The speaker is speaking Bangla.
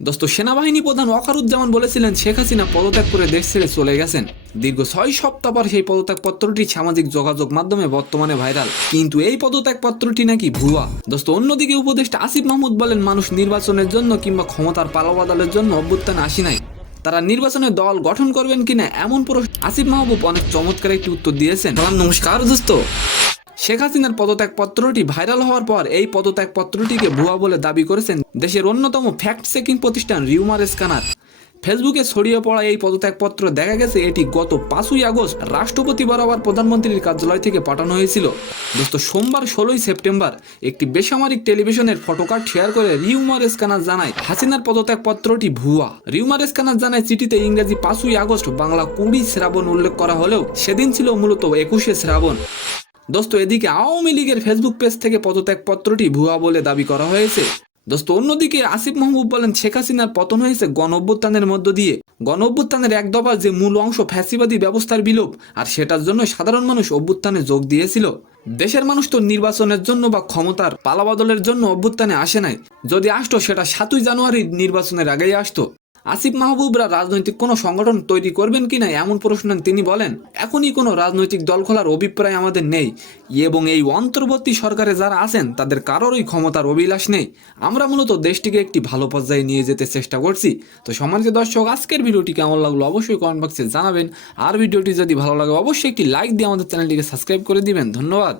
দোস্ত, সেনাবাহিনী প্রধান ওয়াকারুজ্জামান বলেছিলেন শেখ হাসিনা পদত্যাগ করে দেশ ছেড়ে চলে গেছেন। দীর্ঘ 6 সপ্তাহ পর সেই পদত্যাগ পত্রটি সামাজিক যোগাযোগ মাধ্যমে বর্তমানে ভাইরাল, কিন্তু এই পদত্যাগ পত্রটি নাকি ভুয়া। দোস্ত, অন্যদিকে উপদেষ্টা আসিফ মাহমুদ বলেন, মানুষ নির্বাচনের জন্য কিংবা ক্ষমতার পালাবদলের জন্য অভ্যুত্থানে আসি নাই, তারা নির্বাচনে দল গঠন করবেন কিনা এমন প্রশ্ন আসিফ মাহবুব অনেক চমৎকার একটি উত্তর দিয়েছেন। নমস্কার দোস্ত, শেখ হাসিনার পদত্যাগ পত্রটি ভাইরাল হওয়ার পর এই পদত্যাগ পত্রটিকে ভুয়া বলে দাবি করেছেন দেশের অন্যতম ফ্যাক্ট চেকিং প্রতিষ্ঠান রিউমার স্ক্যানার। ফেসবুকে ছড়িয়ে পড়া এই পদত্যাগ পত্র দেখা গেছে এটি গত 5ই আগস্ট রাষ্ট্রপতি বরাবর প্রধানমন্ত্রীর কার্যালয় থেকে পাঠানো হয়েছিল। দোস্ত, সোমবার 16ই সেপ্টেম্বর একটি বেসামরিক টেলিভিশনের ফটোকার্ড শেয়ার করে রিউমার স্ক্যানার জানায় হাসিনার পদত্যাগ পত্রটি ভুয়া। রিউমার স্ক্যানার জানায় চিঠিতে ইংরেজি 5ই আগস্ট বাংলা 20 শ্রাবণ উল্লেখ করা হলেও সেদিন ছিল মূলত 21শে শ্রাবণ। দোস্ত, এদিকে আওয়ামী লীগের ফেসবুক পেজ থেকে পদত্যাগ পত্রটি ভুয়া বলে দাবি করা হয়েছে। দোস্ত, অন্যদিকে আসিফ মাহমুদ বলেন, শেখ হাসিনার পতন হয়েছে গণ অভ্যুত্থানের মধ্য দিয়ে। গণ অভ্যুত্থানের এক দফার যে মূল অংশ ফ্যাসিবাদী ব্যবস্থার বিলোপ, আর সেটার জন্য সাধারণ মানুষ অভ্যুত্থানে যোগ দিয়েছিল। দেশের মানুষ তো নির্বাচনের জন্য বা ক্ষমতার পালাবদলের জন্য অভ্যুত্থানে আসে নাই। যদি আসতো সেটা 7ই জানুয়ারি নির্বাচনের আগেই আসতো। আসিফ মাহবুবরা রাজনৈতিক কোনো সংগঠন তৈরি করবেন কিনা এমন প্রশ্ন তিনি বলেন, এখনই কোনো রাজনৈতিক দল খোলার অভিপ্রায় আমাদের নেই এবং এই অন্তর্বর্তী সরকারে যারা আছেন তাদের কারোরই ক্ষমতার অভিলাষ নেই। আমরা মূলত দেশটিকে একটি ভালো পর্যায়ে নিয়ে যেতে চেষ্টা করছি। তো সম্মানিত দর্শক, আজকের ভিডিওটি কেমন লাগলো অবশ্যই কমেন্ট বক্সে জানাবেন। আর ভিডিওটি যদি ভালো লাগে অবশ্যই একটি লাইক দিয়ে আমাদের চ্যানেলটিকে সাবস্ক্রাইব করে দিবেন। ধন্যবাদ।